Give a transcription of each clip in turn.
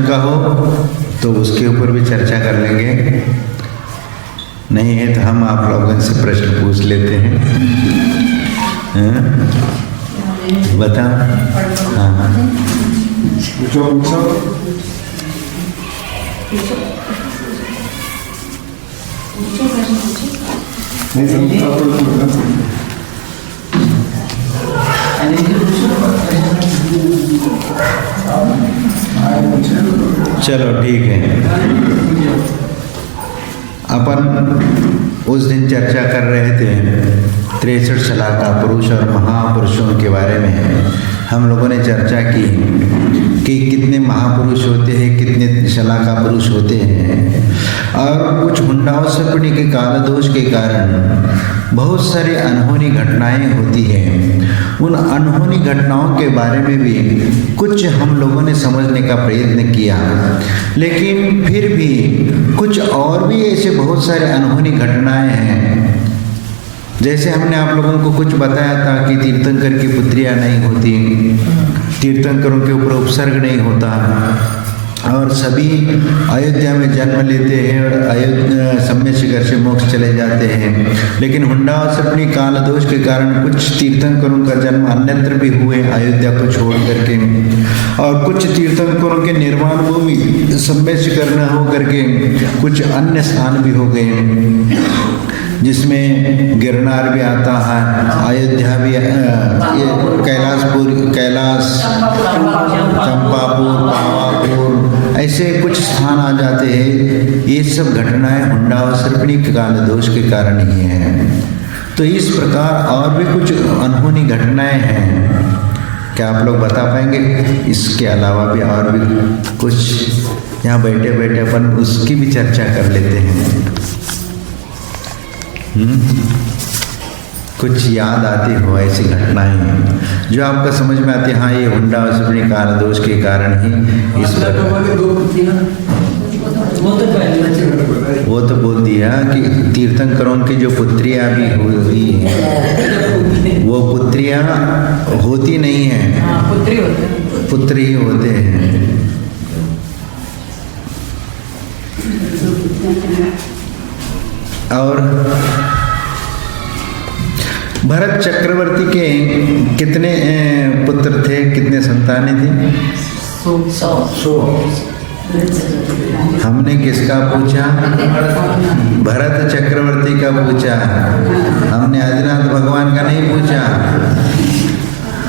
शंका हो तो उसके ऊपर भी चर्चा कर लेंगे, नहीं है तो हम आप लोगों से प्रश्न पूछ लेते हैं। बता। हाँ चलो ठीक है। अपन उस दिन चर्चा कर रहे थे 63 शलाका पुरुष और महापुरुषों के बारे में। हम लोगों ने चर्चा की कि कितने महापुरुष होते हैं, कितने शलाका पुरुष होते हैं, और कुछ हुंडावसपणी के कालदोष के कारण बहुत सारी अनहोनी घटनाएं होती हैं। उन अनहोनी घटनाओं के बारे में भी कुछ हम लोगों ने समझने का प्रयत्न किया, लेकिन फिर भी कुछ और भी ऐसे बहुत सारे अनहोनी घटनाएं हैं। जैसे हमने आप लोगों को कुछ बताया था कि तीर्थंकर की पुत्रियां नहीं होती, तीर्थंकरों के ऊपर उपसर्ग नहीं होता, और सभी अयोध्या में जन्म लेते हैं और अयोध्या सम्य शिखर से मोक्ष चले जाते हैं। लेकिन हुंडावसपणी काल दोष के कारण कुछ तीर्थंकरों का जन्म अन्यत्र भी हुए अयोध्या को छोड़ करके, और कुछ तीर्थंकरों के निर्वाण भूमि सम्य शिखर न हो करके कुछ अन्य स्थान भी हो गए, जिसमें गिरनार भी आता है, अयोध्या भी, कैलाशपुर, कैलाश, चंपापुर, पावापुर, ऐसे कुछ स्थान आ जाते हैं। ये सब घटनाएं हुंडावसपणी काल दोष के कारण ही हैं। तो इस प्रकार और भी कुछ अनहोनी घटनाएं हैं, क्या आप लोग बता पाएंगे? इसके अलावा भी और भी कुछ यहाँ बैठे बैठे अपन उसकी भी चर्चा कर लेते हैं। कुछ याद आती हो ऐसी घटनाएं जो आपका समझ में आती है, हाँ ये हुंडावसपणी काल दोष के कारण ही इस प्रकार। वो तो बोल दिया कि तीर्थंकरों की जो पुत्रियां भी हुई हैं, वो पुत्रियां होती नहीं हैं, पुत्री ही होते हैं। और भरत चक्रवर्ती के कितने पुत्र थे, कितने संतानें थी? 100। हमने किसका पूछा? भरत चक्रवर्ती का पूछा, हमने आदिनाथ भगवान का नहीं पूछा।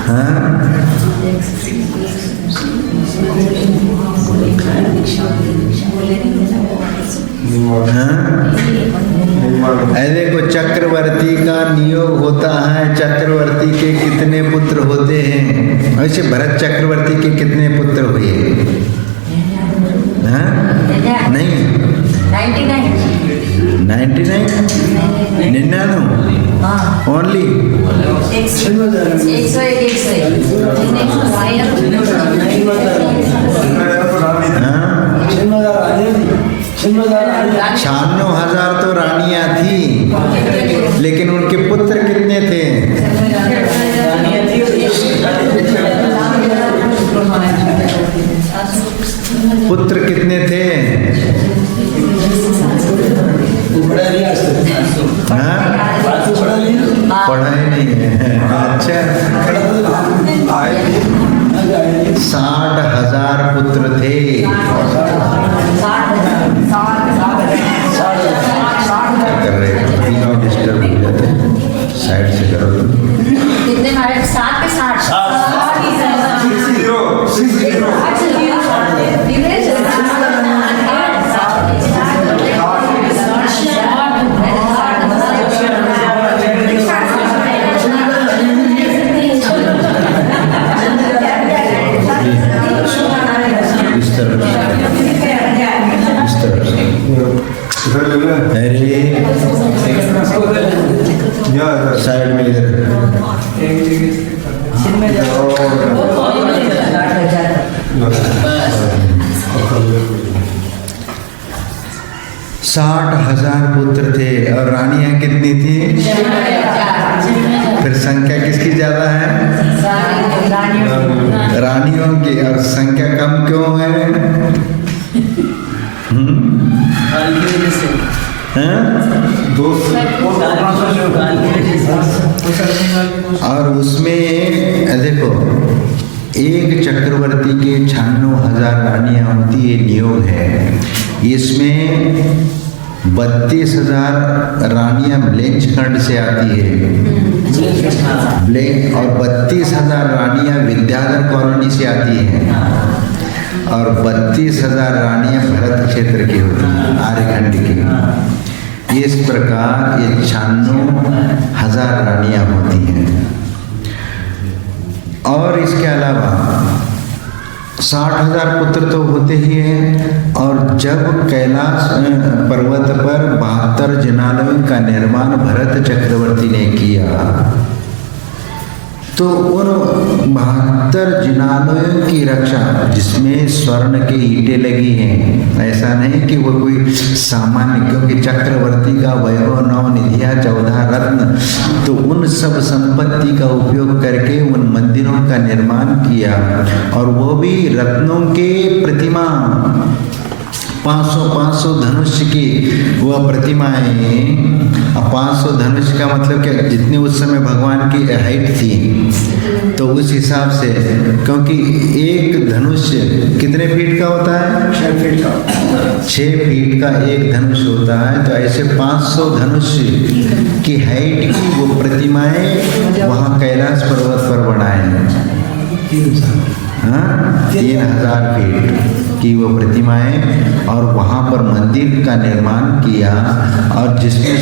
हाँ? ऐसे को चक्रवर्ती का नियोग होता है, चक्रवर्ती के कितने पुत्र होते हैं। वैसे भरत चक्रवर्ती के कितने पुत्र हुए? नहीं 99 ओनली। हाँ, 96,000 तो रानियां थी, लेकिन उनके पुत्र कितने थे? पुत्र कितने थे? पढ़ाई नहीं है। अच्छा, 60,000 पुत्र थे। कर रहे तीनों डिस्टर्ब हो जाते हैं, साइड से करो। कितने मारे? 60 पे 60। साइड में इधर 60,000 पुत्र थे और रानियां कितनी थी? फिर संख्या किसकी ज्यादा है? रानियों की। और संख्या कम क्यों है? और उसमें देखो, एक चक्रवर्ती के 96,000 रानियां होती है, नियोग है। इसमें 32,000 रानियां ब्लेंचखंड से आती है, और 32,000 रानियां विद्याधर कॉलोनी से आती हैं, और 32,000 रानियां भरत क्षेत्र की होती हैं, आर्यखंड की। इस प्रकार ये 96,000 रानियां होती हैं। और इसके अलावा 60,000 पुत्र तो होते ही हैं। और जब कैलाश पर्वत पर 72 जिनालयों का निर्माण भरत चक्रवर्ती ने किया, तो उन 72 जिनालयों की रक्षा, जिसमें स्वर्ण की ईंटें लगी हैं, ऐसा नहीं कि वो कोई सामान्य, क्योंकि चक्रवर्ती का वैभव 9 निधियां 14 रत्न, तो उन सब संपत्ति का उपयोग करके उन मंदिरों का निर्माण किया। और वो भी रत्नों के प्रतिमा, 500 धनुष की वह प्रतिमाएं। 500 धनुष का मतलब क्या, जितनी उस समय भगवान की हाइट थी, तो उस हिसाब से, क्योंकि एक धनुष कितने फीट का होता है? 6 फीट का। 6 फीट का एक धनुष होता है। तो ऐसे 500 धनुष की हाइट की वो प्रतिमाएं वहाँ कैलाश पर्वत पर बनाए हैं। 3,000 फीट की वो प्रतिमाएं, और वहाँ पर मंदिर का निर्माण किया। और जिसमें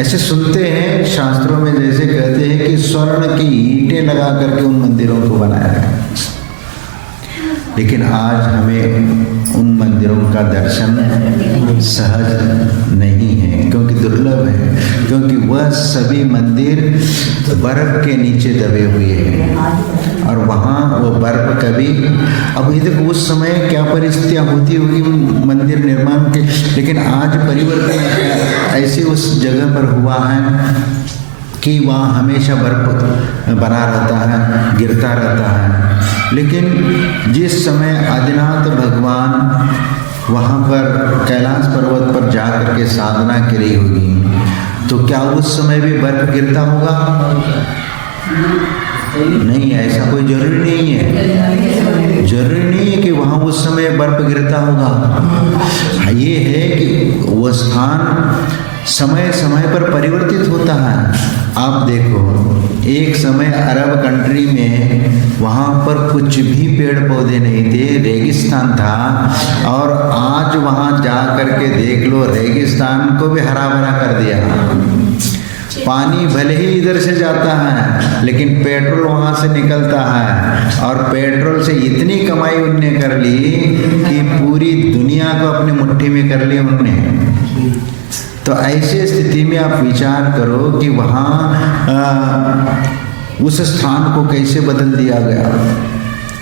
ऐसे सुनते हैं शास्त्रों में, जैसे कहते हैं कि स्वर्ण की ईंटें लगा करके उन मंदिरों को बनाया गया। लेकिन आज हमें उन मंदिरों का दर्शन सहज नहीं है, क्योंकि दुर्लभ है, क्योंकि वह सभी मंदिर बर्फ के नीचे दबे हुए हैं। और वहाँ वो बर्फ कभी, अब ये देखो उस समय क्या परिस्थितियाँ होती होगी मंदिर निर्माण के, लेकिन आज परिवर्तन ऐसे उस जगह पर हुआ है कि वहाँ हमेशा बर्फ बना रहता है, गिरता रहता है। लेकिन जिस समय आदिनाथ भगवान वहाँ पर कैलाश पर्वत पर जा कर के साधना करी होगी, तो क्या उस समय भी बर्फ गिरता होगा? नहीं, ऐसा कोई जरूरी नहीं है। जरूरी नहीं है कि वहाँ उस समय बर्फ गिरता होगा। ये है कि वो स्थान समय समय पर परिवर्तित होता है। आप देखो, एक समय अरब कंट्री में वहाँ पर कुछ भी पेड़ पौधे नहीं थे, रेगिस्तान था। और आज वहाँ जा करके देख लो, रेगिस्तान को भी हरा भरा कर दिया। पानी भले ही इधर से जाता है, लेकिन पेट्रोल वहाँ से निकलता है। और पेट्रोल से इतनी कमाई उनने कर ली कि पूरी दुनिया को अपनी मुट्ठी में कर लिया उन्होंने। तो ऐसी स्थिति में आप विचार करो कि वहाँ उस स्थान को कैसे बदल दिया गया।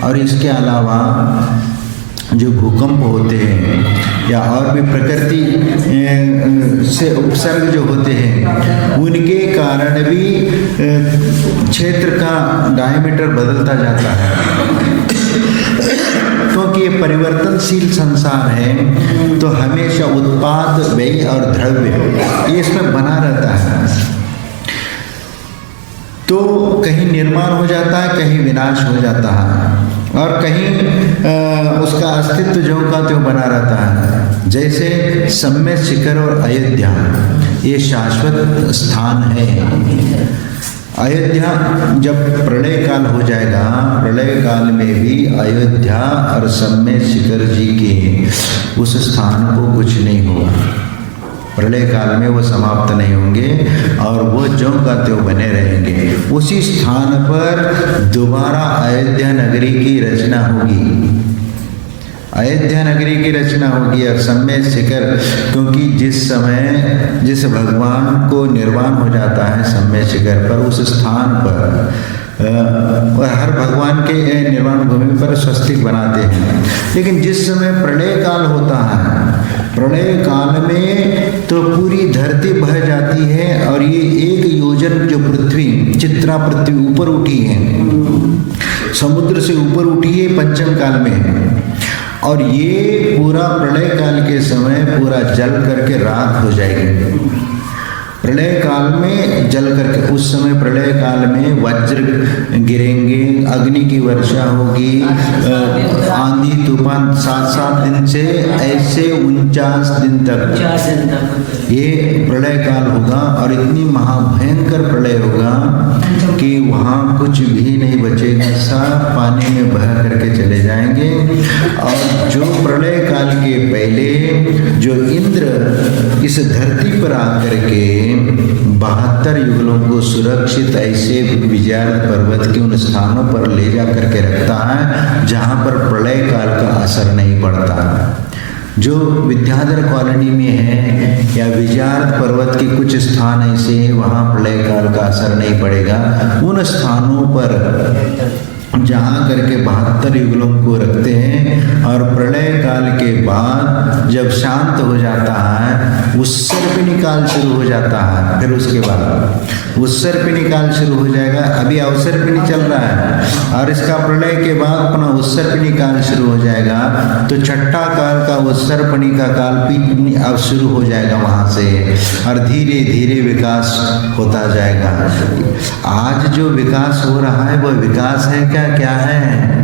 और इसके अलावा जो भूकंप होते हैं या और भी प्रकृति से उपसर्ग जो होते हैं, उनके कारण भी क्षेत्र का डायमीटर बदलता जाता है। क्योंकि ये परिवर्तनशील संसार है, तो हमेशा उत्पाद, व्यय और द्रव्य ये इसमें बना रहता है। तो कहीं निर्माण हो जाता है, कहीं विनाश हो जाता है, और कहीं उसका अस्तित्व जो का त्यों बना रहता है। जैसे सम्य शिखर और अयोध्या, ये शाश्वत स्थान है। अयोध्या जब प्रलय काल हो जाएगा, प्रलय काल में भी अयोध्या और सम्य शिखर जी के उस स्थान को कुछ नहीं होगा। प्रलय काल में वो समाप्त नहीं होंगे और वो ज्यों का त्यों बने रहेंगे। उसी स्थान पर दोबारा अयोध्या नगरी की रचना होगी। अयोध्या नगरी की रचना होगी और सम्य शिखर, क्योंकि जिस भगवान को निर्वाण हो जाता है सम्य शिखर पर, उस स्थान पर हर भगवान के निर्वाण भूमि पर स्वस्तिक बनाते हैं। लेकिन जिस समय प्रलय काल होता है, प्रलय काल में तो पूरी धरती बह जाती है और ये 1 योजन जो पृथ्वी, चित्रा पृथ्वी ऊपर उठी है, समुद्र से ऊपर उठी है, पंचम काल में है। और ये पूरा प्रलय काल के समय पूरा जल करके राख हो जाएगी। प्रलय काल में जल करके, उस समय प्रलय काल में वज्र गिरेंगे, अग्नि की वर्षा होगी, आंधी तूफान 7 दिन से ऐसे 49 दिन तक ये प्रलय काल होगा। और इतनी महाभयंकर प्रलय होगा कि वहाँ कुछ भी नहीं बचेगा, सब पानी में बह करके चले जाएंगे। और जो प्रलय काल के पहले जो इंद्र इस धरती पर आकर के 72 युगलों को सुरक्षित ऐसे विजयार्थ पर्वत के उन स्थानों पर ले जा करके रखता है जहाँ पर प्रलय काल का असर नहीं पड़ता। जो विद्याधर कॉलोनी में है या विजयार्थ पर्वत के कुछ स्थान ऐसे हैं वहाँ प्रलय काल का असर नहीं पड़ेगा। उन स्थानों पर जहाँ करके 72 युगलों को रखते हैं और प्रलय काल के बाद जब शांत हो जाता है उत्सर्पिणी काल शुरू हो जाता है। फिर उसके बाद उत्सर्पिणी काल शुरू हो जाएगा। अभी अवसर्पिणी चल रहा है और इसका प्रलय के बाद अपना उत्सर्पिणी काल शुरू हो जाएगा। तो छठा काल का उत्सर्पिणी का काल भी अब शुरू हो जाएगा वहाँ से और धीरे धीरे विकास होता जाएगा। आज जो विकास हो रहा है वह विकास है क्या है?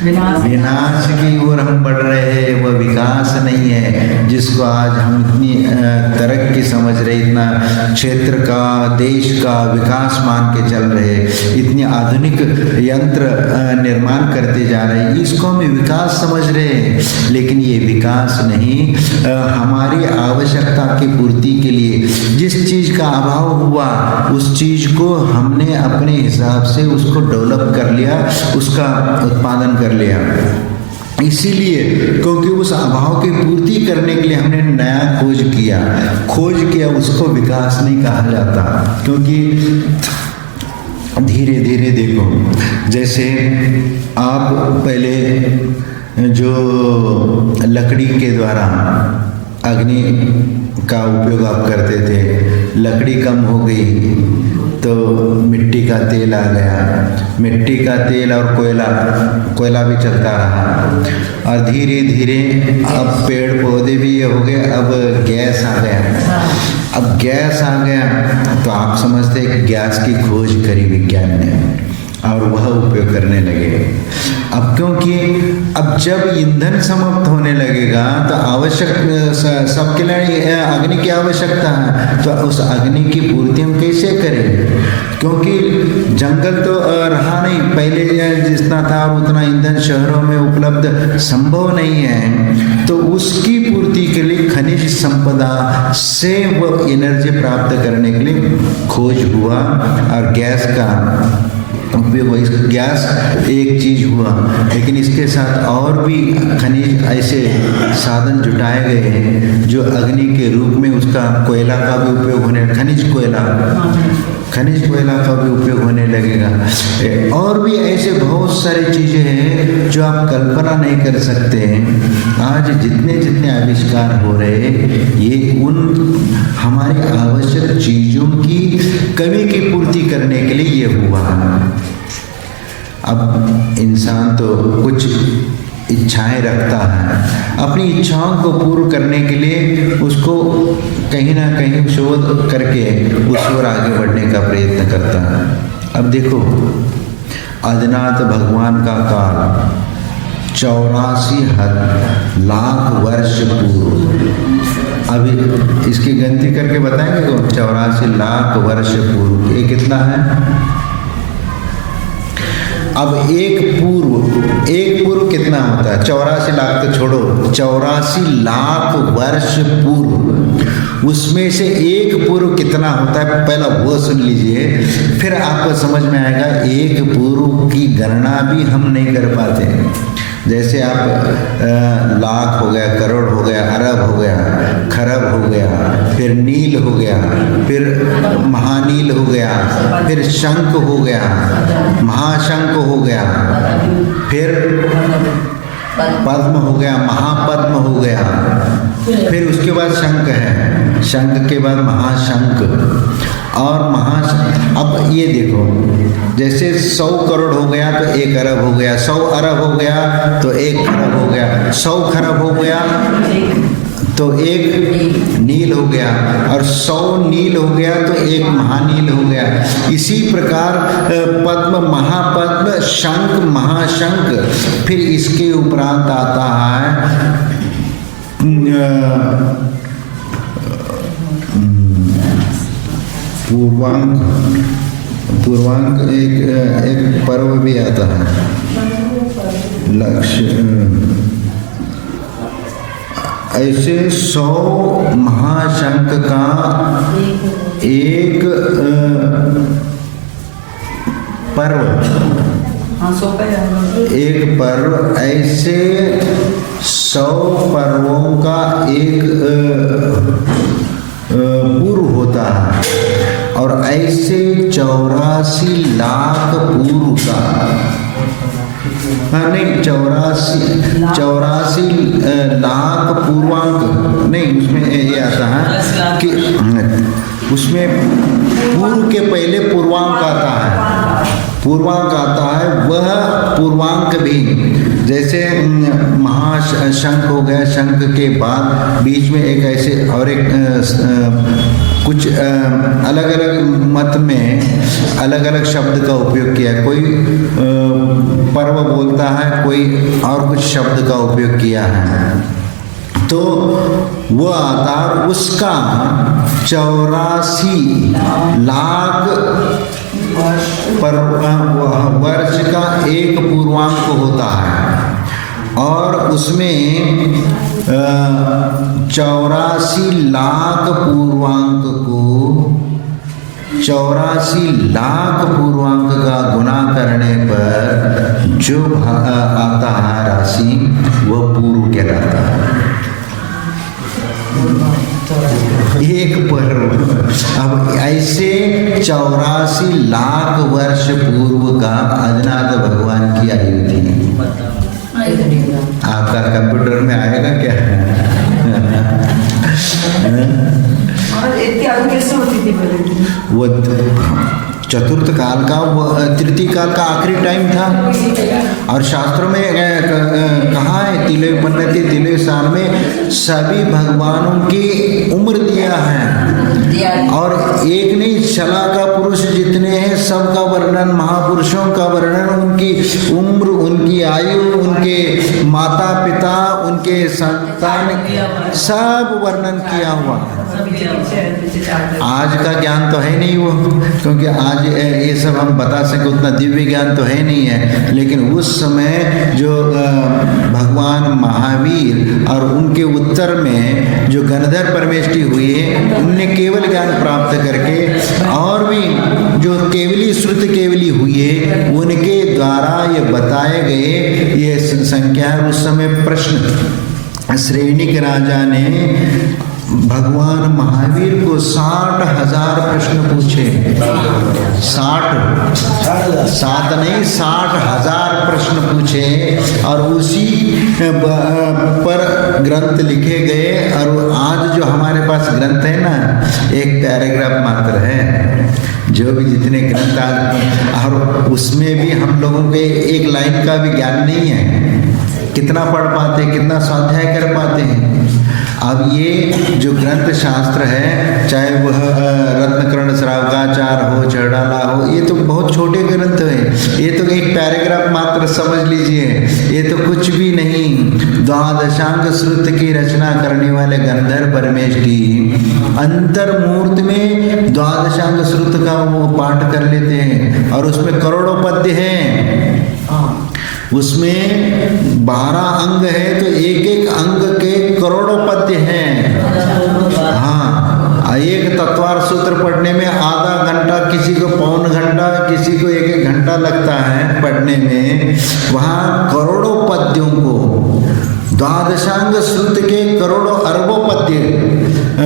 विनाश की ओर हम बढ़ रहे हैं, वह विकास नहीं है। जिसको आज हम इतनी तरक्की समझ रहे, इतना क्षेत्र का देश का विकास मान के चल रहे, इतनी आधुनिक यंत्र निर्माण करते जा रहे, इसको हम विकास समझ रहे हैं। लेकिन ये विकास नहीं, हमारी आवश्यकता की पूर्ति के लिए जिस चीज़ का अभाव हुआ उस चीज़ को हमने अपने हिसाब से उसको डेवलप कर लिया, उसका उत्पादन कर लिया। इसीलिए क्योंकि उस अभाव की पूर्ति करने के लिए हमने नया खोज किया, उसको विकास नहीं कहा जाता। क्योंकि धीरे धीरे देखो, जैसे आप पहले जो लकड़ी के द्वारा अग्नि का उपयोग आप करते थे, लकड़ी कम हो गई तो मिट्टी का तेल आ गया। मिट्टी का तेल और कोयला भी चलता रहा और धीरे धीरे अब पेड़ पौधे भी ये हो गए, अब गैस आ गया। अब गैस आ गया तो आप समझते हैं कि गैस की खोज करी विज्ञान ने और वह उपयोग करने लगे। अब क्योंकि अब जब ईंधन समाप्त होने लगेगा तो आवश्यक सबके लिए अग्नि की आवश्यकता है, तो उस अग्नि की पूर्ति हम कैसे करें? क्योंकि जंगल तो रहा नहीं, पहले जितना था उतना ईंधन शहरों में उपलब्ध संभव नहीं है। तो उसकी पूर्ति के लिए खनिज संपदा से वो एनर्जी प्राप्त करने के लिए खोज हुआ और गैस का गैस एक चीज हुआ। लेकिन इसके साथ और भी खनिज ऐसे साधन जुटाए गए हैं जो अग्नि के रूप में उसका कोयला का भी उपयोग होने, खनिज कोयला का भी उपयोग होने लगेगा। और भी ऐसे बहुत सारी चीजें हैं जो आप कल्पना नहीं कर सकते हैं। आज जितने आविष्कार हो रहे ये उन हमारी आवश्यक चीजों की कमी की पूर्ति करने के लिए ये हुआ। अब इंसान तो कुछ इच्छाएं रखता है, अपनी इच्छाओं को पूर्ण करने के लिए उसको कहीं ना कहीं शोध करके उस ओर आगे बढ़ने का प्रयत्न करता है। अब देखो, आदिनाथ भगवान का काल 84 लाख वर्ष पूर्व। अभी इसकी गिनती करके बताएंगे तो 84 लाख वर्ष पूर्व ये कितना है? अब एक पूर्व कितना होता है? 84 लाख तो छोड़ो, 84 लाख वर्ष पूर्व, उसमें से एक पूर्व कितना होता है पहला वो सुन लीजिए, फिर आपको समझ में आएगा। एक पूर्व की गणना भी हम नहीं कर पाते। जैसे आप लाख हो गया, करोड़ हो गया, अरब हो गया, खरब हो गया, फिर नील हो गया, फिर महानील हो गया, फिर शंख हो गया, महाशंख हो गया, फिर पद्म हो गया, महापद्म हो गया, फिर उसके बाद शंख है, शंख के बाद महाशंख, और अब ये देखो, जैसे 100 करोड़ हो गया तो 1 अरब हो गया, 100 अरब हो गया तो 1 खरब हो गया, 100 खरब हो गया तो 1 नील हो गया, और 100 नील हो गया तो 1 महानील हो गया। इसी प्रकार पद्म, महापद्म, शंख, महाशंख, फिर इसके उपरांत आता है पूर्वांक एक पर्व भी आता है, लक्ष्य। ऐसे 100 महाशंख का एक पर्व, एक पर्व, ऐसे 100 पर्वों का एक पूर्व होता है, और ऐसे 84 लाख पूर्व का, नहीं 84 लाख पूर्वांक, नहीं उसमें ये आता है कि उसमें पूर्व के पहले पूर्वांक आता है, पूर्वांक आता है। वह पूर्वांक भी जैसे महाशंख हो गया, शंख के बाद बीच में एक ऐसे और एक कुछ अलग अलग मत में अलग अलग शब्द का उपयोग किया है। कोई पर्व बोलता है, कोई और कुछ शब्द का उपयोग किया है, तो वो आता है, उसका 84 लाख वर्ष का एक पूर्वांक होता है, और उसमें 84 लाख पूर्वांक को 84 लाख पूर्वांक का गुणा करने पर जो आता है राशि, वह पूर्व कहलाता है। एक पर्व। अब ऐसे 84 लाख वर्ष पूर्व का आदिनाथ भगवान की आयु थी। आपका कंप्यूटर में आएगा क्या? वो चतुर्थ काल का, तृतीय काल का आखिरी टाइम था, और शास्त्रों में कहा है तिलय पन्नति तिलय साल में सभी भगवानों की उम्र दिया है, और एक नहीं शला का पुरुष जितने हैं सबका वर्णन, महापुरुषों का वर्णन, उनकी उम्र, उनकी आयु, उनके माता पिता, उनके संतान, सब वर्णन किया हुआ। आज का ज्ञान तो है नहीं वो, क्योंकि आज ये सब हम बता सके उतना दिव्य ज्ञान तो है नहीं है, लेकिन उस समय जो भगवान महावीर और उनके उत्तर में जो गणधर परमेष्टि हुए, उनने केवल ज्ञान प्राप्त करके, और भी जो केवली श्रुत केवली हुए, उनके द्वारा ये बताए गए ये संख्या है। उस समय प्रश्न श्रेणिक राजा ने भगवान महावीर को 60,000 प्रश्न पूछे। 60,000 प्रश्न पूछे, और उसी पर ग्रंथ लिखे गए। और आज जो हमारे पास ग्रंथ है ना, एक पैराग्राफ मात्र है, जो भी जितने ग्रंथ आज, और उसमें भी हम लोगों के एक लाइन का भी ज्ञान नहीं है। कितना पढ़ पाते, कितना स्वाध्याय कर पाते हैं। अब ये जो ग्रंथ शास्त्र है, चाहे वह रत्नकर्ण श्रावकाचार हो, चढ़ाला हो, ये तो बहुत छोटे ग्रंथ हैं। ये तो एक पैराग्राफ मात्र समझ लीजिए, ये तो कुछ भी नहीं। द्वादशांग श्रुत की रचना करने वाले गंधर्व परमेश की अंतर्मूर्त में द्वादशांग श्रुत का वो पाठ कर लेते हैं, और उसमें करोड़ों पद्य हैं। उसमें 12 अंग है, तो एक एक अंग के करोड़ों पद्य हैं। हाँ, एक तत्वार सूत्र पढ़ने में आधा घंटा, किसी को पौन घंटा, किसी को 1-1 घंटा लगता है पढ़ने में। वहाँ करोड़ों पद्यों को, द्वादशांग श्रुत के करोड़ों अरबों पद्य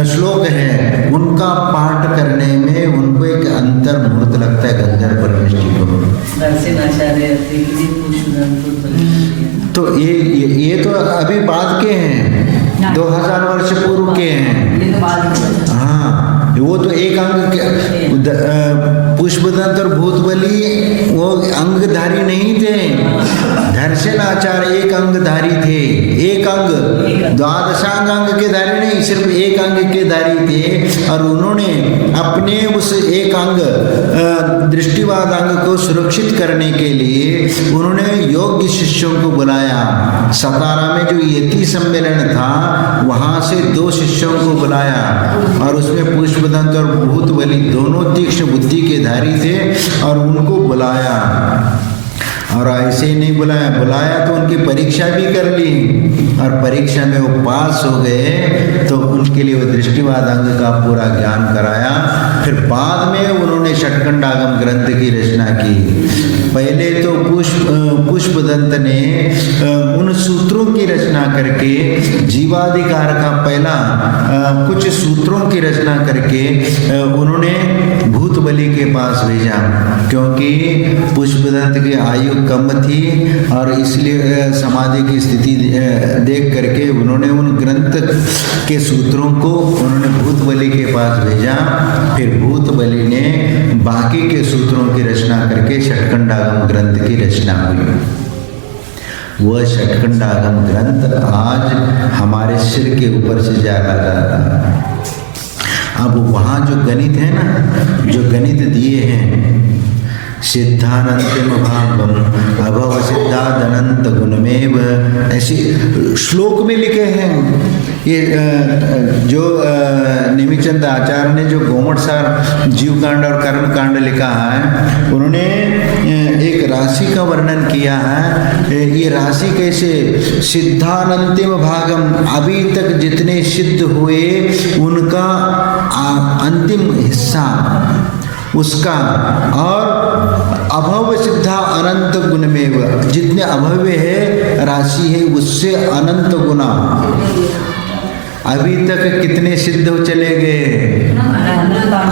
श्लोक हैं, उनका पाठ करने में उनको एक अंतर्मुहूर्त लगता है गंधर्व परमेष्टि को। तो ये तो अभी बाद के हैं, 2000 वर्ष पूर्व के हैं। हाँ, वो तो एक अंग के पुष्पदंत और भूतबली वो अंगधारी नहीं थे, धर्षण आचार्य एक अंगधारी थे, एक अंग, द्वादशांग अंग के धारी नहीं, सिर्फ एक अंग के धारी थे। और उन्होंने अपने उस एक अंग दृष्टिवाद अंग को सुरक्षित करने के लिए उन्होंने योग्य शिष्यों को बुलाया। सतारा में जो यति सम्मेलन था वहां से 2 शिष्यों को बुलाया और उसमें पुष्पदंत और भूतबली दोनों तीक्ष्ण बुद्धि के धारी थे और उनको बुलाया। और ऐसे ही नहीं बुलाया तो उनकी परीक्षा भी कर ली और परीक्षा में वो पास हो गए तो उनके लिए वो दृष्टिवाद अंग का पूरा ज्ञान कराया। फिर बाद में उन्होंने षट्खंडागम ग्रंथ की रचना की। पहले तो पुष्पदंत ने उन सूत्रों की रचना करके जीवाधिकार का पहला कुछ सूत्रों की रचना करके उन्होंने भूतबली के पास भेजा, क्योंकि पुष्पदंत की आयु कम थी और इसलिए समाधि की स्थिति देख करके उन्होंने उन ग्रंथ के सूत्रों को उन्होंने भूतबली के पास भेजा। फिर भूतबली ने बाकी के सूत्रों की रचना करके षट्खंडागम ग्रंथ की रचना हुई। वह षट्खंडागम ग्रंथ आज हमारे सिर के ऊपर से जा रहा था। अब वहाँ जो गणित है ना, जो गणित दिए हैं, सिद्धानंतिम भागम अभव सिद्धादनंत गुणमेव, ऐसे श्लोक में लिखे हैं। ये जो निमिचंद आचार्य ने जो गोमटसार जीवकांड और कर्मकांड लिखा है, उन्होंने एक राशि का वर्णन किया है। ये राशि कैसे, सिद्धानंतिम भागम, अभी तक जितने सिद्ध हुए उनका अंतिम हिस्सा उसका, और अभव सिद्धा अनंत गुण में, जितने अभव्य है राशि है उससे अनंत गुना। अभी तक कितने सिद्ध चले गए,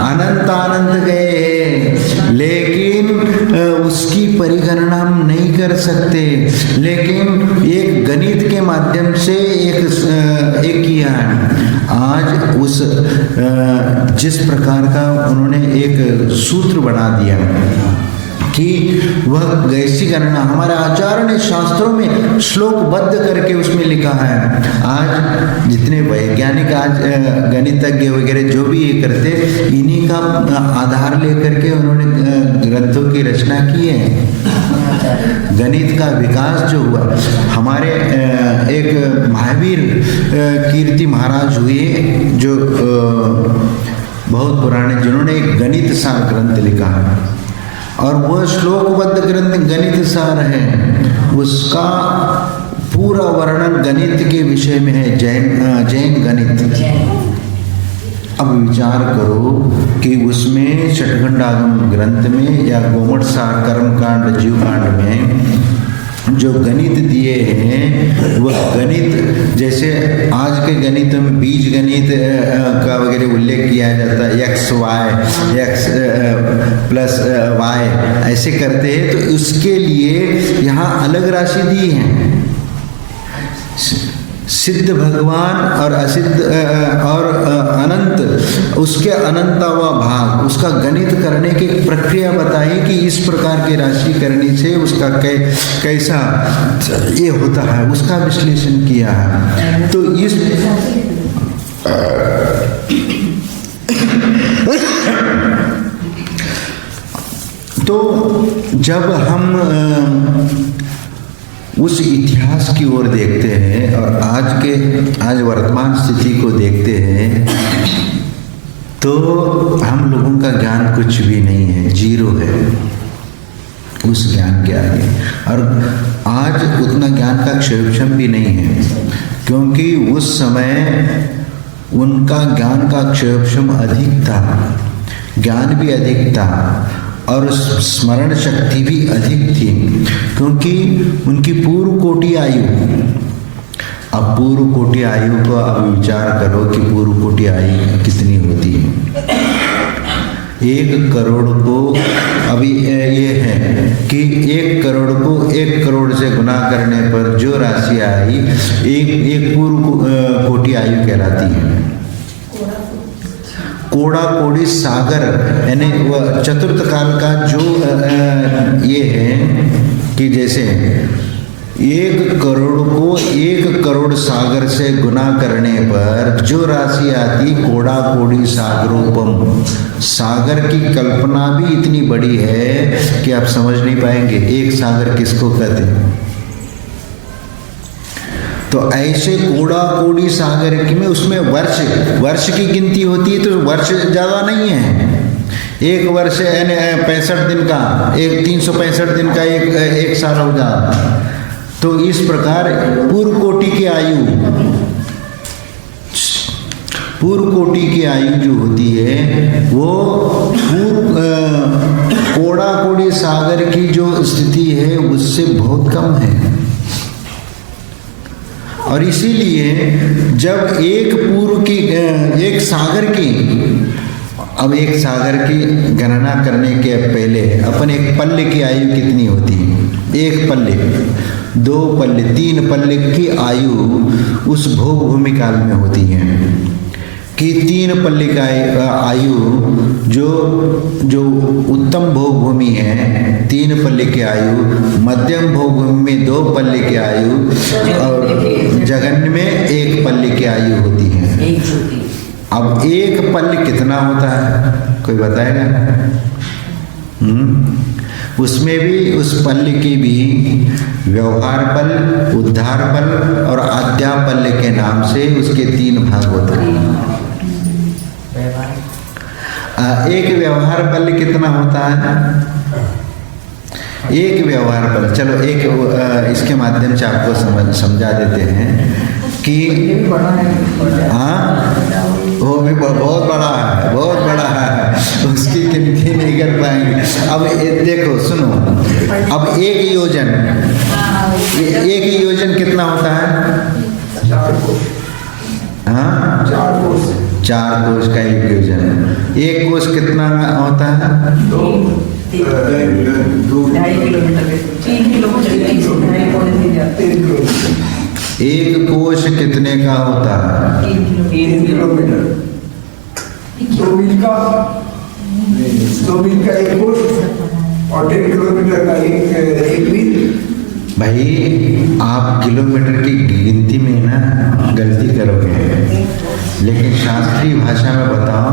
अनंत आनंद गए, लेकिन उसकी परिगणना हम नहीं कर सकते। लेकिन एक गणित के माध्यम से एक किया है। आज उस जिस प्रकार का उन्होंने एक सूत्र बना दिया कि वह गैसी गणना हमारे आचार्य ने शास्त्रों में श्लोकबद्ध करके उसमें लिखा है। आज जितने वैज्ञानिक आज गणितज्ञ वगैरह जो भी ये करते, इन्हीं का आधार लेकर के उन्होंने ग्रंथों की रचना की है। गणित का विकास जो हुआ, हमारे एक महावीर कीर्ति महाराज हुए जो बहुत पुराने, जिन्होंने एक गणित सार ग्रंथ लिखा है और वह श्लोकबद्ध ग्रंथ गणित सार है। उसका पूरा वर्णन गणित के विषय में है, जैन गणित। अब विचार करो कि उसमें षट्खंडागम ग्रंथ में या गोमटसार कर्मकांड जीवकांड में जो गणित दिए हैं, वह गणित जैसे आज के गणित में बीज गणित का वगैरह उल्लेख किया जाता है, एक्स प्लस वाई ऐसे करते हैं, तो उसके लिए यहाँ अलग राशि दी है। सिद्ध भगवान और असिद्ध और अनंत, उसके अनंतावा भाग, उसका गणित करने की प्रक्रिया बताई कि इस प्रकार की राशि करने से उसका कैसा ये होता है, उसका विश्लेषण किया है। तो इस तो जब हम उस इतिहास की ओर देखते हैं और आज वर्तमान स्थिति को देखते हैं, तो हम लोगों का ज्ञान कुछ भी नहीं है, जीरो है उस ज्ञान के आगे। और आज उतना ज्ञान का क्षयक्षम भी नहीं है, क्योंकि उस समय उनका ज्ञान का क्षयक्षम अधिक था, ज्ञान भी अधिक था और स्मरण शक्ति भी अधिक थी, क्योंकि उनकी पूर्व कोटि आयु। अब पूर्व कोटि आयु को अब विचार करो कि पूर्व कोटि आयु कितनी होती है। 1 करोड़ को अभी ये है कि 1 करोड़ को 1 करोड़ से गुना करने पर जो राशि आई, एक पूर्व कोटि आयु कहलाती है। कोड़ा कोड़ी सागर, यानी वह चतुर्थ काल का जो ये है कि जैसे 1 करोड़ को 1 करोड़ सागर से गुना करने पर जो राशि आती, कोड़ा कोड़ी सागरोपम, सागर की कल्पना भी इतनी बड़ी है कि आप समझ नहीं पाएंगे एक सागर किसको कहते हैं। तो ऐसे कोड़ा कोड़ी सागर की में उसमें वर्ष की गिनती होती है, तो वर्ष ज्यादा नहीं है। एक वर्ष यानी 65 दिन का, एक 365 दिन का एक साल हो जाता। तो इस प्रकार पूर्व कोटि की आयु जो होती है वो कोड़ा कोड़ी सागर की जो स्थिति है उससे बहुत कम है। और इसीलिए जब एक सागर की गणना करने के पहले अपन एक पल्ले की आयु कितनी होती है, 1 पल्ले, 2 पल्ले, 3 पल्ले की आयु उस भोग भूमि काल में होती है कि 3 पल्ले का आयु जो उत्तम भोग भूमि है 3 पल्ले की आयु, मध्यम भोग भूमि में 2 पल्ले की आयु और जघन्य में 1 पल्ले की आयु होती है। अब 1 पल्ले कितना होता है कोई बताएगा? उसमें भी उस पल्ले की भी व्यवहार पल, उद्धार पल और आद्या पल्ले के नाम से उसके 3 भाग होते हैं। एक व्यवहार पल कितना होता है? एक व्यवहार पल, चलो इसके माध्यम से आपको समझा देते हैं कि हाँ वो भी बहुत बड़ा है, उसकी गिनती नहीं कर पाएंगे। अब देखो सुनो, अब एक योजन कितना होता है? हाँ 4 कोष का एक योजन। 1 कोष कितना होता है? 1 कोष कितने का होता है? 3 किलोमीटर। 2 मील का 1 कोष और 1.5 किलोमीटर का एक मील। भाई आप किलोमीटर की गिनती में ना गलती करोगे, लेकिन शास्त्रीय भाषा में बताओ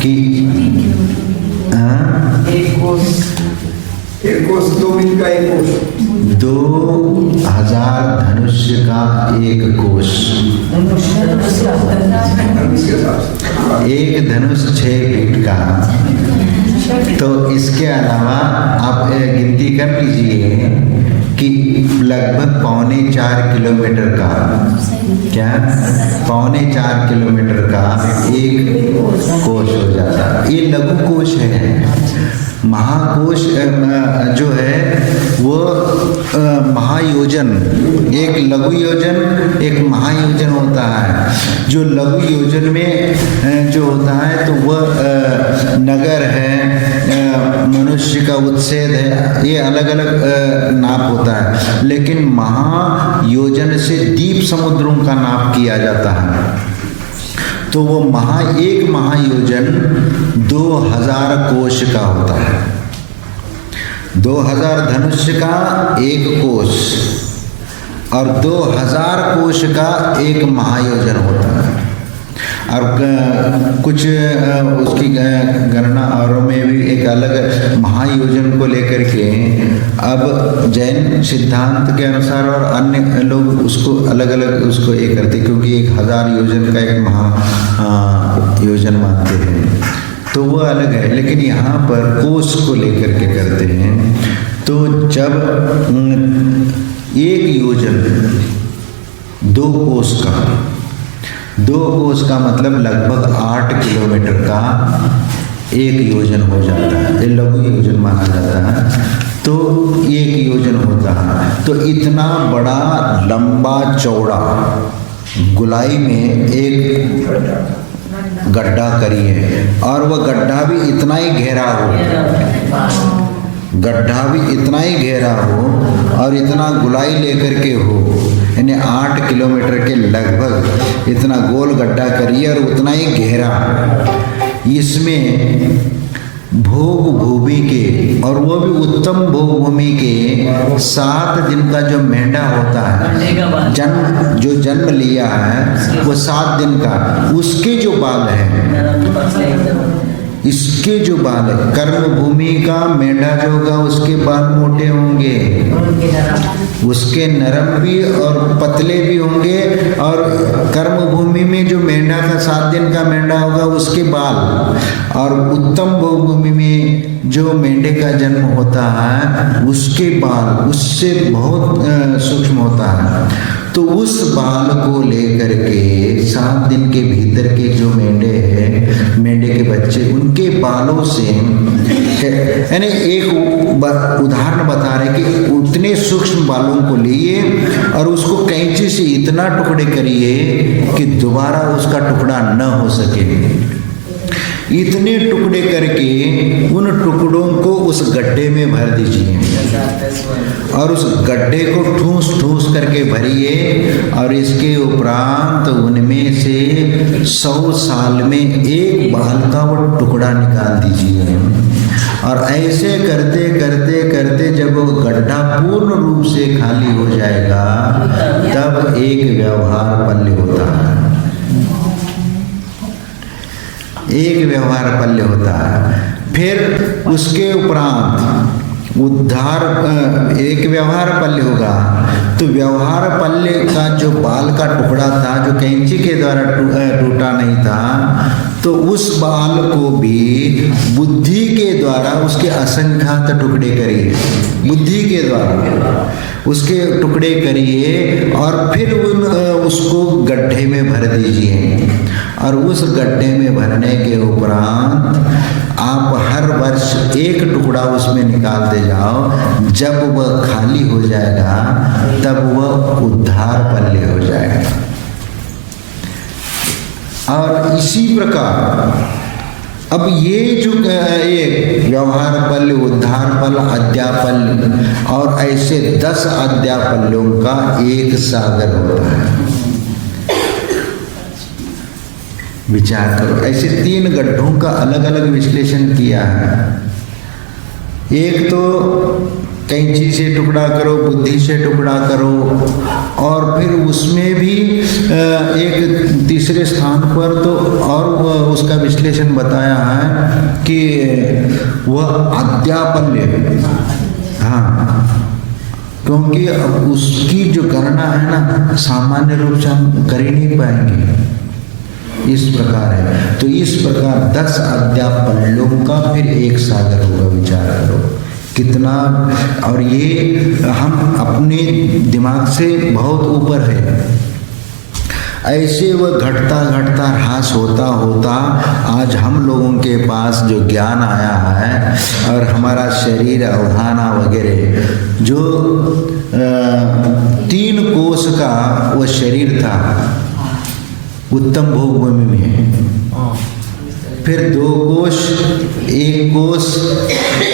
कि 1 कोष 2 मील का 1 कोष, 2000 धनुष्य का 1 कोष। एक धनुष 6 फीट का। तो इसके अलावा आप गिनती कर लीजिए कि लगभग 3.25 किलोमीटर का, क्या 3.25 किलोमीटर का 1 कोष हो जाता है। ये लघु कोष है। महाकोश जो है वो महायोजन, एक लघु योजन एक महायोजन होता है। जो लघु योजन में जो होता है तो वह नगर है, मनुष्य का उत्सेद है, ये अलग अलग नाप होता है। लेकिन महायोजन से द्वीप समुद्रों का नाप किया जाता है। तो वो एक महायोजन 2000 कोश का होता है। 2000 धनुष्य का 1 कोश और 2000 कोश का 1 महायोजन होता है। और कुछ उसकी गणना और में भी एक अलग महायोजन को लेकर के अब जैन सिद्धांत के अनुसार और अन्य लोग उसको अलग अलग उसको ये करते, क्योंकि 1000 योजन का एक महायोजन मानते हैं, तो वो अलग है। लेकिन यहाँ पर कोष को लेकर के करते हैं। तो जब 1 योजन 2 कोष का, 2 कोष का मतलब लगभग 8 किलोमीटर का 1 योजन हो जाता है। ये लघु योजन माना जाता है। तो 1 योजन होता है। तो इतना बड़ा लंबा चौड़ा गुलाई में एक गड्ढा करिए, और वह गड्ढा भी इतना ही घेरा हो, और इतना गुलाई लेकर के हो, यानी 8 किलोमीटर के लगभग इतना गोल गड्ढा करिए और उतना ही गहरा, इसमें भोग भूमि के, और वो भी उत्तम भोग भूमि के 7 दिन का जो मेंढा होता है, जन्म लिया है वो 7 दिन का, उसके जो बाल है, इसके जो बाल है, कर्म भूमि का मेंढा जो होगा उसके बाल मोटे होंगे, उसके नरम भी और पतले भी होंगे, और कर्म भूमि में जो मेंढा का 7 दिन का मेंढा होगा उसके बाल, और उत्तम भूमि में जो मेंढे का जन्म होता है उसके बाल उससे बहुत सूक्ष्म होता है। तो उस बाल को लेकर के 7 दिन के भीतर के जो मेंढे हैं, मेंढे के बच्चे, उनके बालों से, यानी एक उदाहरण बता रहे कि उतने सूक्ष्म बालों को लिए और उसको कैंची से इतना टुकड़े करिए कि दोबारा उसका टुकड़ा न हो सके। इतने टुकड़े करके उन टुकड़ों को उस गड्ढे में भर दीजिए, और उस गड्ढे को ठूस ठूस करके भरिए, और इसके उपरांत उनमें से 100 साल में एक बाल का वो टुकड़ा निकाल दीजिए। और ऐसे करते करते करते जब वो गड्ढा पूर्ण रूप से खाली हो जाएगा तब एक व्यवहार पल्य होता है, एक व्यवहार पल्य होता है। फिर उसके उपरांत उद्धार, एक व्यवहार पल्य होगा, तो व्यवहार पल्य का जो बाल का टुकड़ा था जो कैंची के द्वारा टूटा नहीं था, तो उस बाल को भी बुद्धि के द्वारा उसके असंख्यात टुकड़े करिए, बुद्धि के द्वारा उसके टुकड़े करिए, और फिर उसको गड्ढे में भर दीजिए। और उस गड्ढे में भरने के उपरांत आप हर वर्ष एक टुकड़ा उसमें निकालते जाओ, जब वह खाली हो जाएगा तब वह उद्धार पल्य हो जाएगा। और इसी प्रकार अब ये जो एक व्यवहार पल्य, उद्धार पल, अद्यापल्य, और ऐसे 10 अद्यापल्यों का एक सागर होता है। विचार करो, ऐसे 3 गड्ढों का अलग अलग विश्लेषण किया है। एक तो कैंची से टुकड़ा करो, बुद्धि से टुकड़ा करो, और फिर उसमें भी एक तीसरे स्थान पर तो और उसका विश्लेषण बताया है कि वह अद्यापल्य, हाँ, क्योंकि अब उसकी जो गणना है ना सामान्य रूप से हम कर ही नहीं पाएंगे, इस प्रकार है। तो इस प्रकार 10 अद्यापल्यों का फिर एक सागर होगा। विचार करो कितना, और ये हम अपने दिमाग से बहुत ऊपर है। ऐसे वह घटता घटता ह्रास होता होता आज हम लोगों के पास जो ज्ञान आया है, और हमारा शरीर, अवधाना वगैरह, जो 3 कोश का वो शरीर था उत्तम भोग भूमि में, फिर 2 कोश, 1 कोश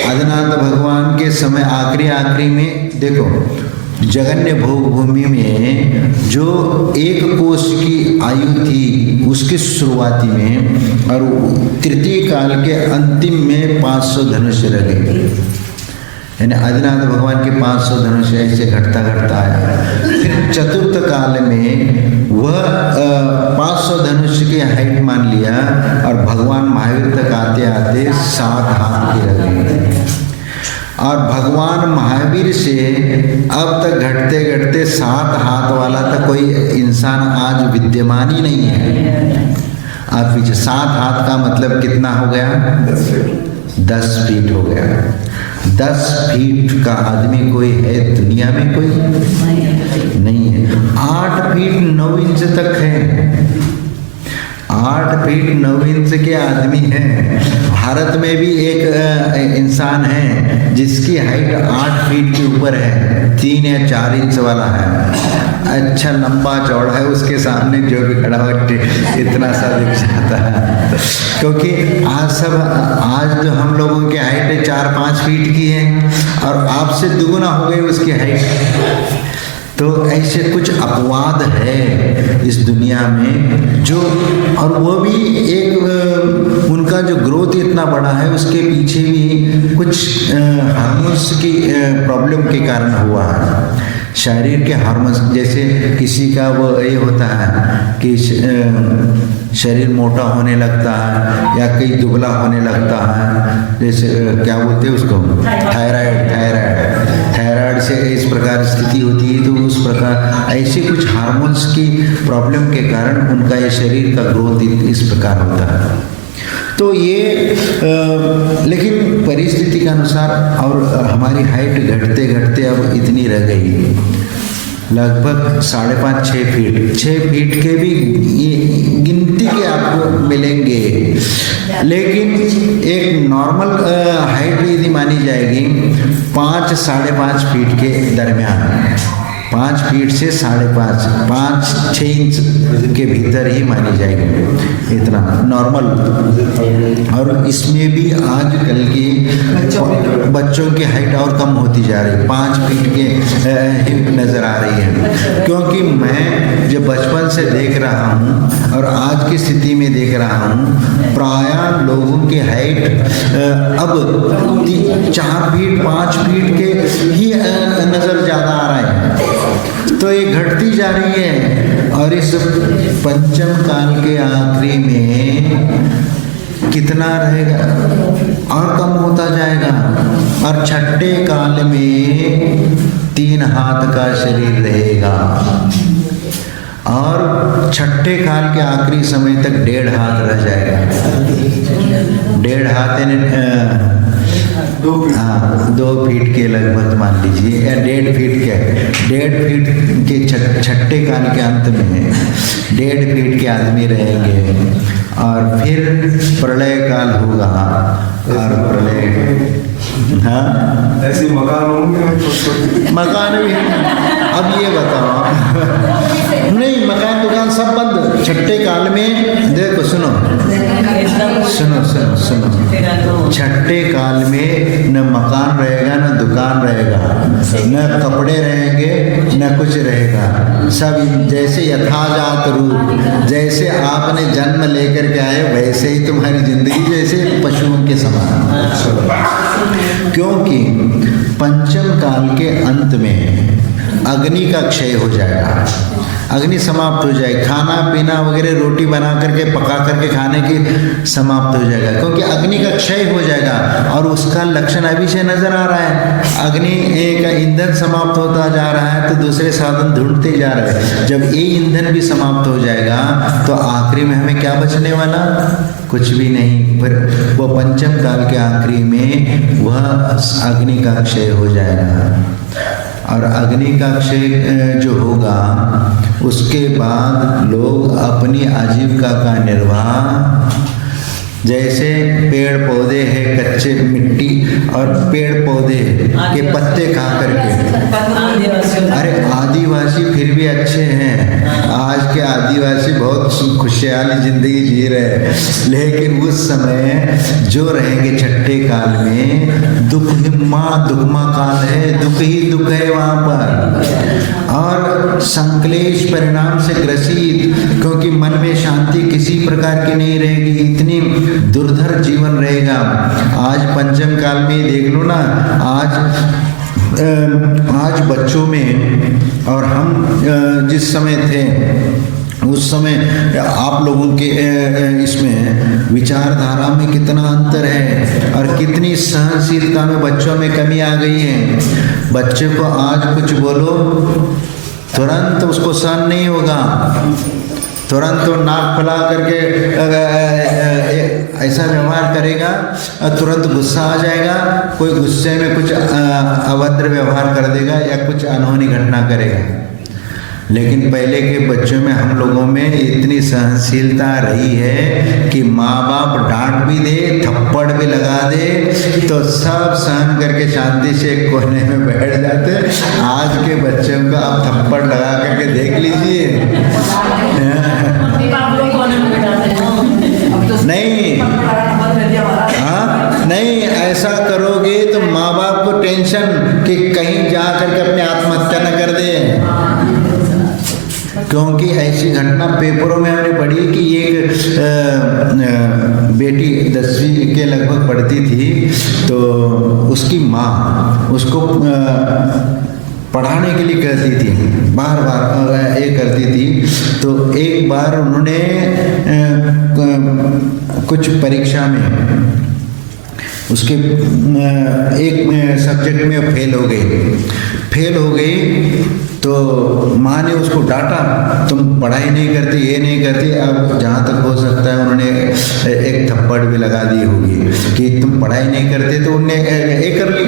आदिनाथ भगवान के समय आखिरी में देखो जगन्य भोग भूमि में जो 1 कोश की आयु थी उसकी शुरुआती में, और तृतीय काल के अंतिम में 500 धनुष लगे, यानी आदिनाथ भगवान के 500 धनुष ऐसे घटता घटता आया। फिर चतुर्थ काल में वह 500 धनुष की हाइट मान लिया, और भगवान महावीर तक आते आते 7 हाथ के लगे, और भगवान महावीर से अब तक घटते घटते 7 हाथ वाला तक कोई इंसान आज विद्यमान ही नहीं है। आप पीछे 7 हाथ का मतलब कितना हो गया? 10 फीट हो गया। 10 फीट का आदमी कोई है दुनिया में? कोई नहीं है। 8 फीट 9 इंच तक है। 8 फीट 9 इंच के आदमी हैं। भारत में भी एक इंसान है जिसकी हाइट 8 फीट के ऊपर है, 3 या 4 इंच वाला है। अच्छा लंबा चौड़ा है, उसके सामने जो भी खड़ा हो इतना सा दिख जाता है, क्योंकि आज जो हम लोगों की हाइट 4-5 फीट की है और आपसे दुगुना हो गई उसकी हाइट। तो ऐसे कुछ अपवाद है इस दुनिया में जो, और वो भी एक उनका उसका जो ग्रोथ इतना बड़ा है उसके पीछे भी कुछ हार्मोन्स की प्रॉब्लम के कारण हुआ है। शरीर के हार्मोन्स, जैसे किसी का वो ये होता है कि शरीर मोटा होने लगता है या कहीं दुबला होने लगता है, जैसे क्या बोलते हैं उसको, थायराइड से इस प्रकार स्थिति होती है। तो उस प्रकार ऐसे कुछ हार्मोन्स की प्रॉब्लम के कारण उनका ये शरीर का ग्रोथ इस प्रकार होता है। तो ये लेकिन परिस्थिति के अनुसार और हमारी हाइट घटते घटते अब इतनी रह गई, लगभग 5.5-6 फीट, 6 फीट के भी गिनती के आपको मिलेंगे। लेकिन एक नॉर्मल हाइट यदि मानी जाएगी 5-5.5 फीट के दरमियान, 5 फीट से 5.5-6 इंच के भीतर ही मानी जाएगी, इतना नॉर्मल। और इसमें भी आजकल की बच्चों की हाइट और कम होती जा रही है, 5 फीट के नज़र आ रही है। क्योंकि मैं जब बचपन से देख रहा हूँ और आज की स्थिति में देख रहा हूँ, प्रायः लोगों की हाइट अब 4 फीट 5 फीट के ही नज़र ज़्यादा आ रहा है। तो ये घटती जा रही है। और इस पंचम काल के आखिरी में कितना रहेगा और कम होता जाएगा। और छठे काल में 3 हाथ का शरीर रहेगा और छठे काल के आखिरी समय तक 1.5 हाथ रह जाएगा। 1.5 हाथ 2 फीट के लगभग मान लीजिए, या 1.5 फीट के 1.5 फीट के छठे काल के अंत में 1.5 फीट के आदमी रहेंगे। और फिर प्रलय काल होगा और प्रलय, हाँ ऐसे मकान होंगे, मकान भी। अब ये बताओ, नहीं मकान दुकान सब बंद छठे काल में। देखो सुनो सुनो सुनो सुनो, छठे काल में न मकान रहेगा न दुकान रहेगा, न कपड़े रहेंगे न कुछ रहेगा। सब जैसे यथाजात रूप, जैसे आपने जन्म लेकर के आए वैसे ही तुम्हारी जिंदगी, जैसे पशुओं के समान। क्योंकि पंचम काल के अंत में अग्नि का क्षय हो जाएगा, अग्नि समाप्त हो जाएगी, खाना पीना वगैरह रोटी बना करके पका करके खाने की समाप्त हो जाएगा, क्योंकि अग्नि का क्षय हो जाएगा। और उसका लक्षण अभी से नजर आ रहा है, अग्नि का ईंधन समाप्त होता जा रहा है तो दूसरे साधन ढूंढते जा रहे हैं। जब ये ईंधन भी समाप्त हो जाएगा तो आखिरी में हमें क्या बचने वाला, कुछ भी नहीं। फिर वो पंचम काल के आखिरी में वह अग्नि का क्षय हो जाएगा। और अग्नि का क्षय जो होगा उसके बाद लोग अपनी आजीविका का निर्वाह, जैसे पेड़ पौधे हैं कच्चे मिट्टी और पेड़ पौधे के पत्ते खा करके, अरे आदिवासी फिर भी अच्छे हैं, आज के आदिवासी बहुत खुशहाली जिंदगी जी रहे हैं। लेकिन उस समय जो रहेंगे छठे काल में दुखमा काल है, दुख ही दुख है वहाँ पर, और संक्लेश परिणाम से ग्रसित, क्योंकि मन में शांति किसी प्रकार की नहीं रहेगी, इतनी दुर्धर जीवन रहेगा। आज पंचम काल में देख लो ना, आज बच्चों में और हम जिस समय थे उस समय आप लोगों के इसमें विचारधारा में कितना अंतर है और कितनी सहनशीलता में बच्चों में कमी आ गई है। बच्चे को आज कुछ बोलो तुरंत उसको सहन नहीं होगा, तुरंत तो नाक फैला करके ऐसा व्यवहार करेगा, तुरंत गुस्सा आ जाएगा, कोई गुस्से में कुछ अभद्र व्यवहार कर देगा या कुछ अनहोनी घटना करेगा। लेकिन पहले के बच्चों में हम लोगों में इतनी सहनशीलता रही है कि माँ बाप डांट भी दे थप्पड़ भी लगा दे तो सब सहन करके शांति से एक कोने में बैठ जाते। आज के बच्चों को आप थप्पड़ लगा करके देख लीजिए, नहीं हाँ नहीं, ऐसा करोगे तो माँ बाप को टेंशन कि कहीं जा करके अपने आत्महत्या न कर दे। क्योंकि ऐसी घटना पेपरों में हमने पढ़ी कि एक बेटी 10वीं के लगभग पढ़ती थी, तो उसकी माँ उसको पढ़ाने के लिए कहती थी, बार बार ये करती थी। तो एक बार उन्होंने कुछ परीक्षा में उसके एक सब्जेक्ट में फेल हो गई तो माँ ने उसको डांटा, तुम पढ़ाई नहीं करती, ये नहीं करती। अब जहाँ तक हो सकता है उन्होंने एक थप्पड़ भी लगा दी होगी कि तुम पढ़ाई नहीं करते, तो उनने ये कर ली।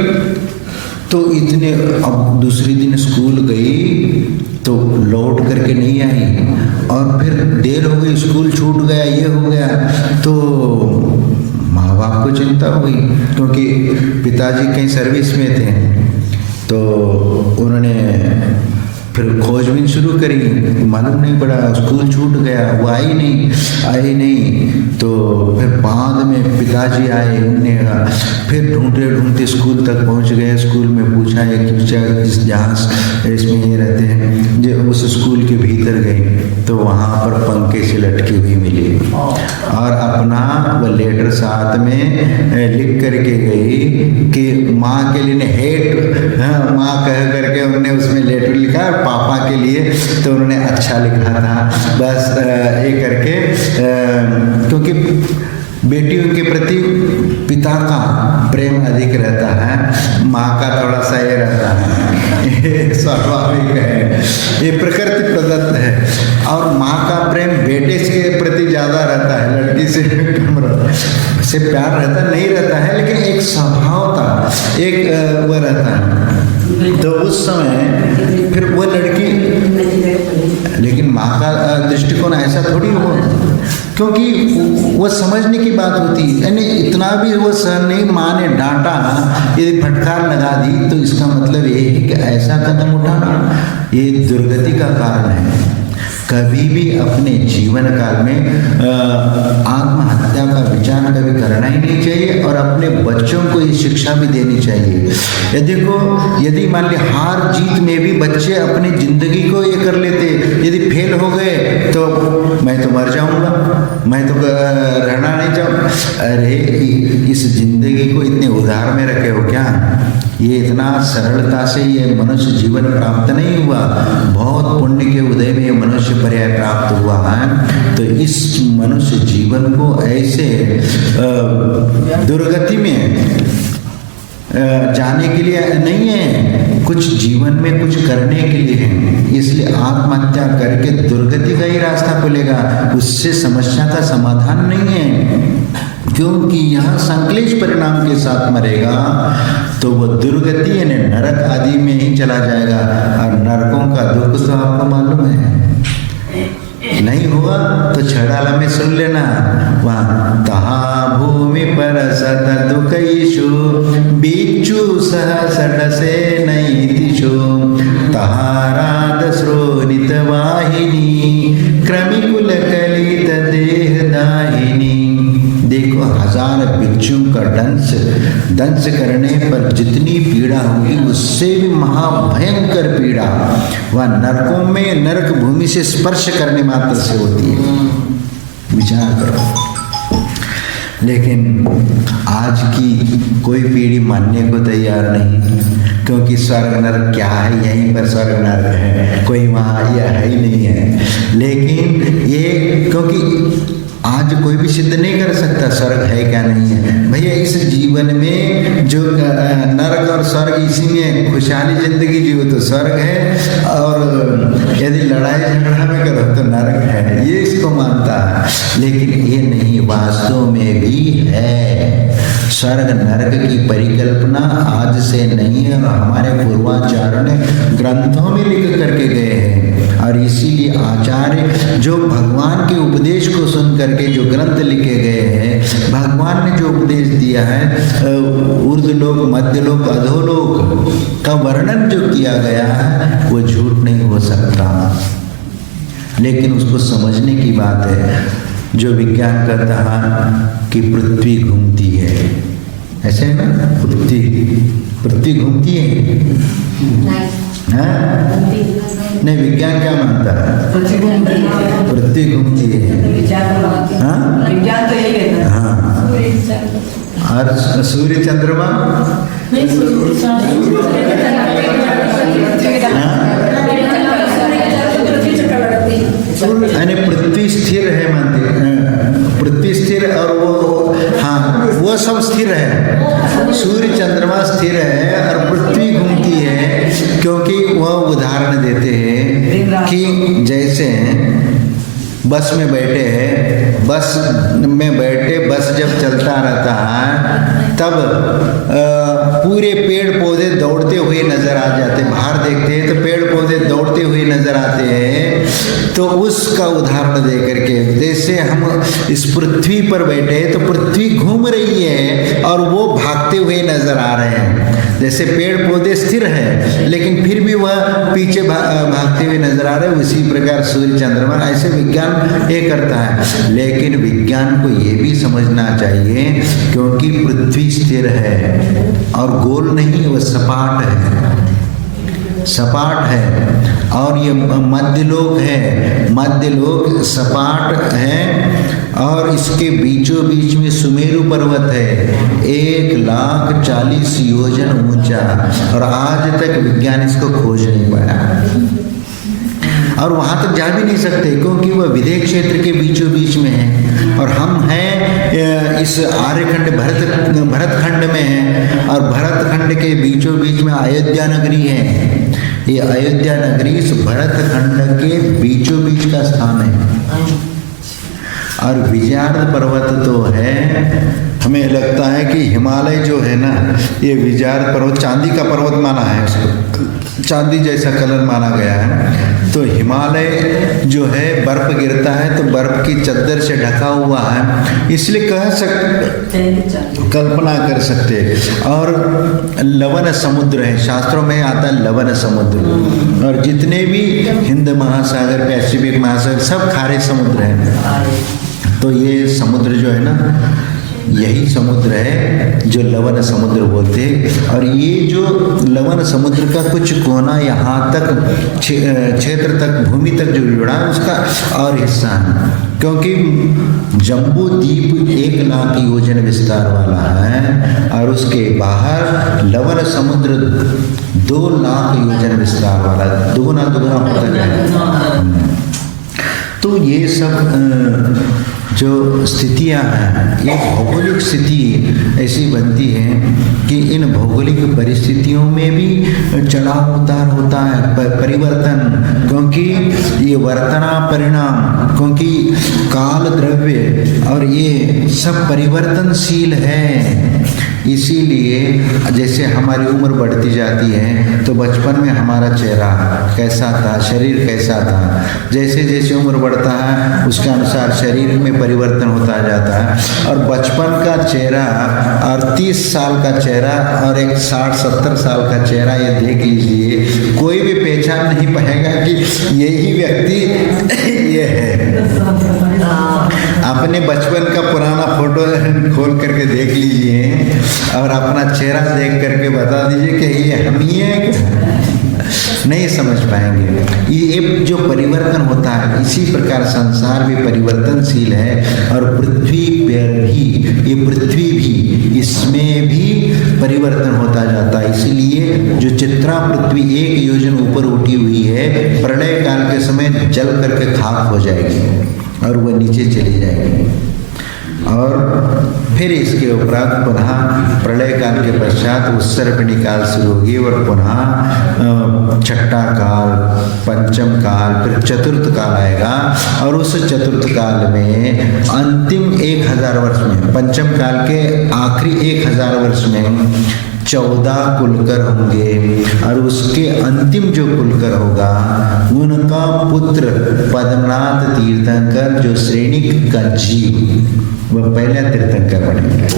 तो इतने, अब दूसरी दिन स्कूल गई तो लौट करके नहीं आई और फिर देर हो गई, स्कूल छूट गया, ये हो गया। तो माँ बाप को चिंता हुई क्योंकि पिताजी कहीं सर्विस में थे। तो उन्होंने फिर खोजबीन शुरू करी, मालूम नहीं पड़ा, स्कूल छूट गया, वो आई नहीं। तो फिर बाद में पिताजी आए, उन्होंने फिर ढूंढते स्कूल तक पहुंच गए। स्कूल में पूछा है कि जहाँ इसमें ये रहते हैं, जो उस स्कूल के भीतर गए तो वहाँ पर पंखे से लटकी हुई मिली और अपना वो लेटर साथ में लिख करके गई कि माँ के लिए हेट, माँ कह करके उन्होंने उसमें लेटर लिखा, पापा के लिए तो उन्होंने अच्छा लिखा था बस ये करके, क्योंकि बेटियों के प्रति पिता का प्रेम अधिक रहता है, माँ का थोड़ा सा ये रहता है, ये स्वाभाविक है, ये प्रकृति प्रदत्त है। और माँ का प्रेम बेटे के प्रति ज़्यादा रहता है, लड़की से कम से प्यार रहता नहीं रहता है, लेकिन एक स्वभाव था, एक वो रहता है। तो उस समय फिर वो लड़की, लेकिन माँ का दृष्टिकोण ऐसा थोड़ी हो, क्योंकि वो समझने की बात होती है, यानी इतना भी वो सहन नहीं, माँ ने डांटा, यदि फटकार लगा दी तो इसका मतलब ये है कि ऐसा कदम उठाना ये दुर्गति का कारण है। कभी भी अपने जीवन काल में आत्महत्या का विचार कभी करना ही नहीं चाहिए और अपने बच्चों को ये शिक्षा भी देनी चाहिए। यदि मान ली हार जीत में भी बच्चे अपनी जिंदगी को ये कर लेते, यदि फेल हो गए तो मैं तो मर जाऊंगा, मैं तो रहना नहीं चाहूँगा। अरे इस जिंदगी को इतने उधार में रखे हो क्या? ये इतना सरलता से ये मनुष्य जीवन प्राप्त नहीं हुआ, बहुत पुण्य के उदय में ये मनुष्य पर्याय प्राप्त हुआ है। तो इस मनुष्य जीवन को ऐसे दुर्गति में जाने के लिए नहीं है, कुछ जीवन में कुछ करने के लिए है। इसलिए आत्महत्या करके दुर्गति का ही रास्ता खुलेगा, उससे समस्या का समाधान नहीं है। क्योंकि यहाँ संक्लेश परिणाम के साथ मरेगा तो वो दुर्गति यानी नरक आदि में ही चला जाएगा। और नरकों का दुख तो आपको मालूम है, नहीं हुआ तो छड़ाला में सुन लेना, वहाँ तहा भूमि पर सत दुखईशु बीचू सहसट से नहीं तिशु तहाराद श्रोणित वाहिनी क्रमिकुल कलित देह दाहिनी। देखो, 1000 बिच्छुओं का दंश करने पर जितनी पीड़ा होगी उससे भी महाभयंकर पीड़ा वह नरकों में, नरक भूमि से स्पर्श करने मात्र से होती है। विचार करो। लेकिन आज की कोई पीढ़ी मानने को तैयार नहीं, क्योंकि स्वर्ग नरक क्या है, यहीं पर स्वर्ग नरक है, कोई वहाँ यह है ही नहीं है। लेकिन ये क्योंकि आज कोई भी सिद्ध नहीं कर सकता स्वर्ग है क्या नहीं है। भैया इस जीवन में जो नरक और स्वर्ग, इसी में खुशहाली जिंदगी जियो तो स्वर्ग है, और यदि लड़ाई झगड़ा में करो तो नरक है, ये इसको मानता है। लेकिन ये नहीं, वास्तव में भी है। स्वर्ग नरक की परिकल्पना आज से नहीं है, और हमारे पूर्वाचार्यों ने ग्रंथों में लिख करके गए हैं। और इसीलिए आचार्य जो भगवान के उपदेश को सुन करके जो ग्रंथ लिखे गए हैं, भगवान ने जो उपदेश दिया है, ऊर्ध्वलोक, मध्यलोक, अधोलोक का वर्णन जो किया गया है वो झूठ नहीं हो सकता। लेकिन उसको समझने की बात है। जो विज्ञान कहता है कि पृथ्वी घूमती है, ऐसे है ना, पृथ्वी घूमती है, नहीं विज्ञान क्या मानता है? पृथ्वी घूमती है। हाँ, विज्ञान तो यही कहता है। हाँ, और सूर्य चंद्रमा यानी पृथ्वी स्थिर है, मानते पृथ्वी स्थिर और वो, हाँ वो सब स्थिर है। सूर्य चंद्रमा स्थिर है और पृथ्वी घूमती है, क्योंकि वह उदाहरण देते हैं कि जैसे बस में बैठे हैं, बस में बैठे बस जब चलता रहता है तब पूरे पेड़ पौधे दौड़ते हुए नजर आ जाते हैं। बाहर देखते हैं तो पेड़ पौधे दौड़ते हुए नजर आते हैं। तो उसका उदाहरण दे करके, जैसे हम इस पृथ्वी पर बैठे हैं तो पृथ्वी घूम रही है और वो भागते हुए नजर आ रहे हैं। जैसे पेड़ पौधे स्थिर है लेकिन फिर भी वह पीछे भागते हुए नजर आ रहे हैं, उसी प्रकार सूर्य चंद्रमा ऐसे विज्ञान ये करता है। लेकिन विज्ञान को ये भी समझना चाहिए, क्योंकि पृथ्वी स्थिर है और गोल नहीं, वह सपाट है, सपाट है। और ये मध्यलोक है, मध्यलोक सपाट है और इसके बीचों बीच में सुमेरु पर्वत है, 1,40,000 योजन ऊंचा, और आज तक विज्ञान इसको खोज नहीं पाया और वहां तक जा भी नहीं सकते, क्योंकि वह विदेह क्षेत्र के बीचों बीच में है और हम हैं इस आर्यखंड भरतखंड में हैं, और भरतखंड के बीचों बीच में अयोध्या नगरी है। ये अयोध्या नगरी इस भरतखंड के बीचों बीच का स्थान है। और विजयार्ध पर्वत तो है, हमें लगता है कि हिमालय जो है ना, ये विजयार्ध पर्वत चांदी का पर्वत माना है, उसको चांदी जैसा कलर माना गया है। तो हिमालय जो है बर्फ गिरता है तो बर्फ की चद्दर से ढका हुआ है, इसलिए कल्पना कर सकते। और लवण समुद्र है, शास्त्रों में आता है लवण समुद्र, और जितने भी हिंद महासागर, पैसिफिक महासागर, सब खारे समुद्र हैं। तो ये समुद्र जो है ना, यही समुद्र है जो लवण समुद्र बोलते हैं। और ये जो लवण समुद्र का कुछ कोना यहाँ तक क्षेत्र तक, भूमि तक जो जुड़ा है, उसका और हिस्सा है, क्योंकि जम्बू द्वीप 1,00,000 योजन विस्तार वाला है और उसके बाहर लवण समुद्र 2,00,000 योजन विस्तार वाला, दुगुना होता है। तो ये सब जो स्थितियां हैं, ये भौगोलिक स्थिति ऐसी बनती है कि इन भौगोलिक परिस्थितियों में भी चढ़ाव उतार होता है, परिवर्तन, क्योंकि ये वर्तना परिणाम, क्योंकि काल द्रव्य और ये सब परिवर्तनशील है। इसीलिए जैसे हमारी उम्र बढ़ती जाती है तो बचपन में हमारा चेहरा कैसा था, शरीर कैसा था, जैसे जैसे उम्र बढ़ता है उसके अनुसार शरीर में परिवर्तन होता जाता है। और बचपन का चेहरा और 30 साल का चेहरा और एक 60-70 साल का चेहरा, ये देख लीजिए, कोई भी पहचान नहीं पाएगा कि यही व्यक्ति ये है। अपने बचपन का पुराना फोटो खोल करके देख लीजिए और अपना चेहरा देख करके बता दीजिए कि ये हम ही हैं, नहीं समझ पाएंगे। ये जो परिवर्तन होता है, इसी प्रकार संसार भी परिवर्तनशील है और पृथ्वी पर भी, ये पृथ्वी भी, इसमें भी परिवर्तन होता जाता है। इसीलिए जो चित्रा पृथ्वी 1 योजन ऊपर उठी हुई है, प्रलय काल के समय जल करके खाक हो जाएगी और वह नीचे चली जाएगी। और फिर इसके उपरांत पुनः प्रलय काल के पश्चात उत्सर्पिणी काल शुरू होगी और पुनः छठा काल, पंचम काल, फिर चतुर्थ काल आएगा। और उस चतुर्थ काल में अंतिम 1000 वर्ष में, पंचम काल के आखिरी 1000 वर्ष में 14 कुलकर होंगे और उसके अंतिम जो कुलकर होगा उनका पुत्र पद्मनाथ तीर्थंकर, जो श्रेणी का जीव, वह पहला तीर्थंकर बनेगा।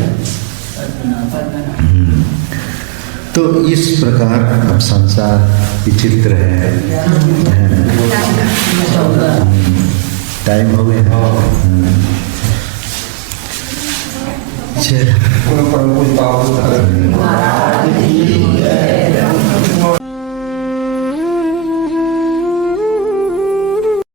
तो इस प्रकार अब संसार विचित्र है। टाइम हो गया। चल